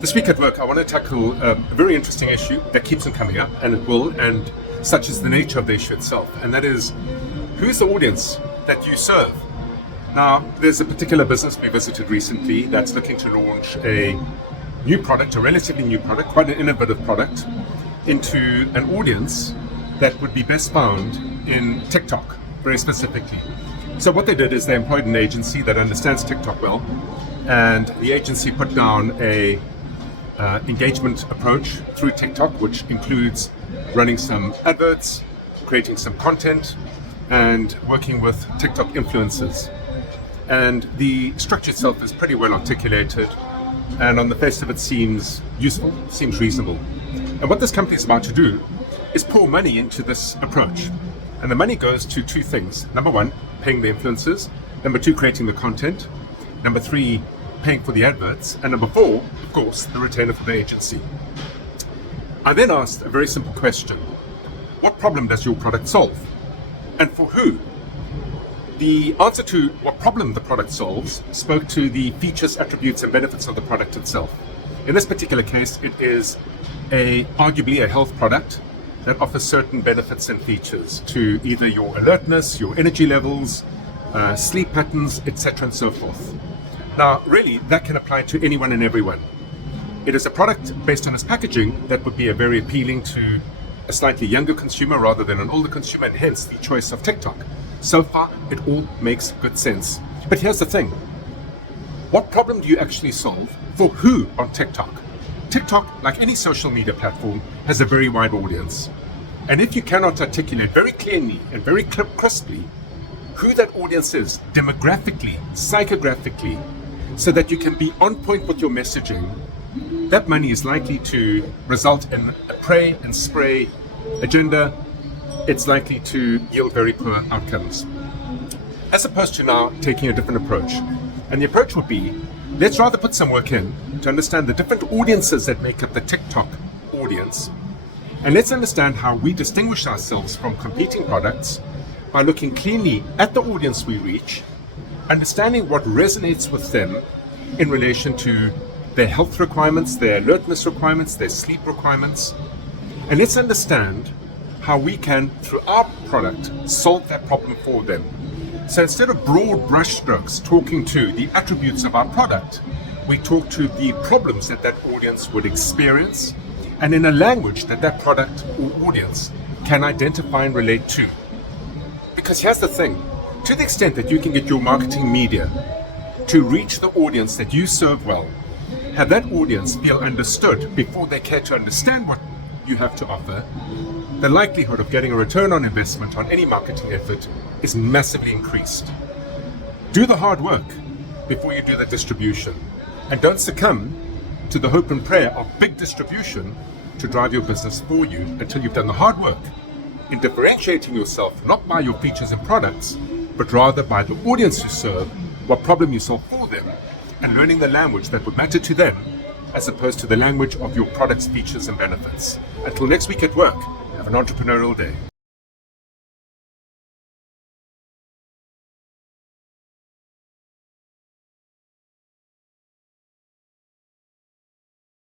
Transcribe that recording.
This week at work, I want to tackle a very interesting issue that keeps on coming up, and it will, and such is the nature of the issue itself, and that is, who's the audience that you serve? Now, there's a particular business we visited recently that's looking to launch a new product, a relatively new product, quite an innovative product, into an audience that would be best found in TikTok, very specifically. So what they did is they employed an agency that understands TikTok well, and the agency put down a engagement approach through TikTok, which includes running some adverts, creating some content, and working with TikTok influencers. And the structure itself is pretty well articulated, and on the face of it seems useful, seems reasonable. And what this company is about to do is pour money into this approach. And the money goes to two things. Number one, paying the influencers. Number two, creating the content. Number three, paying for the adverts. And number four, of course, the retainer for the agency. I then asked a very simple question. What problem does your product solve? And for who? The answer to what problem the product solves spoke to the features, attributes, and benefits of the product itself. In this particular case, it is arguably a health product that offers certain benefits and features to either your alertness, your energy levels, sleep patterns, etc. and so forth. Now, really, that can apply to anyone and everyone. It is a product based on its packaging that would be very appealing to a slightly younger consumer rather than an older consumer, and hence the choice of TikTok. So far, it all makes good sense. But here's the thing. What problem do you actually solve for who on TikTok? TikTok, like any social media platform, has a very wide audience. And if you cannot articulate very clearly and very crisply who that audience is, demographically, psychographically, so that you can be on point with your messaging, that money is likely to result in a pray and spray agenda. It's likely to yield very poor outcomes. As opposed to now taking a different approach. And the approach would be, let's rather put some work in to understand the different audiences that make up the TikTok audience. And let's understand how we distinguish ourselves from competing products by looking cleanly at the audience we reach, understanding what resonates with them in relation to their health requirements, their alertness requirements, their sleep requirements. And let's understand how we can, through our product, solve that problem for them. So instead of broad brushstrokes talking to the attributes of our product, we talk to the problems that that audience would experience, and in a language that that product or audience can identify and relate to. Because here's the thing, to the extent that you can get your marketing media to reach the audience that you serve well, have that audience feel understood before they care to understand what you have to offer, the likelihood of getting a return on investment on any marketing effort is massively increased. Do the hard work before you do the distribution, and don't succumb to the hope and prayer of big distribution to drive your business for you until you've done the hard work in differentiating yourself not by your features and products, but rather by the audience you serve, what problem you solve for them, and learning the language that would matter to them as opposed to the language of your product's features and benefits. Until next week at work, have an entrepreneurial day.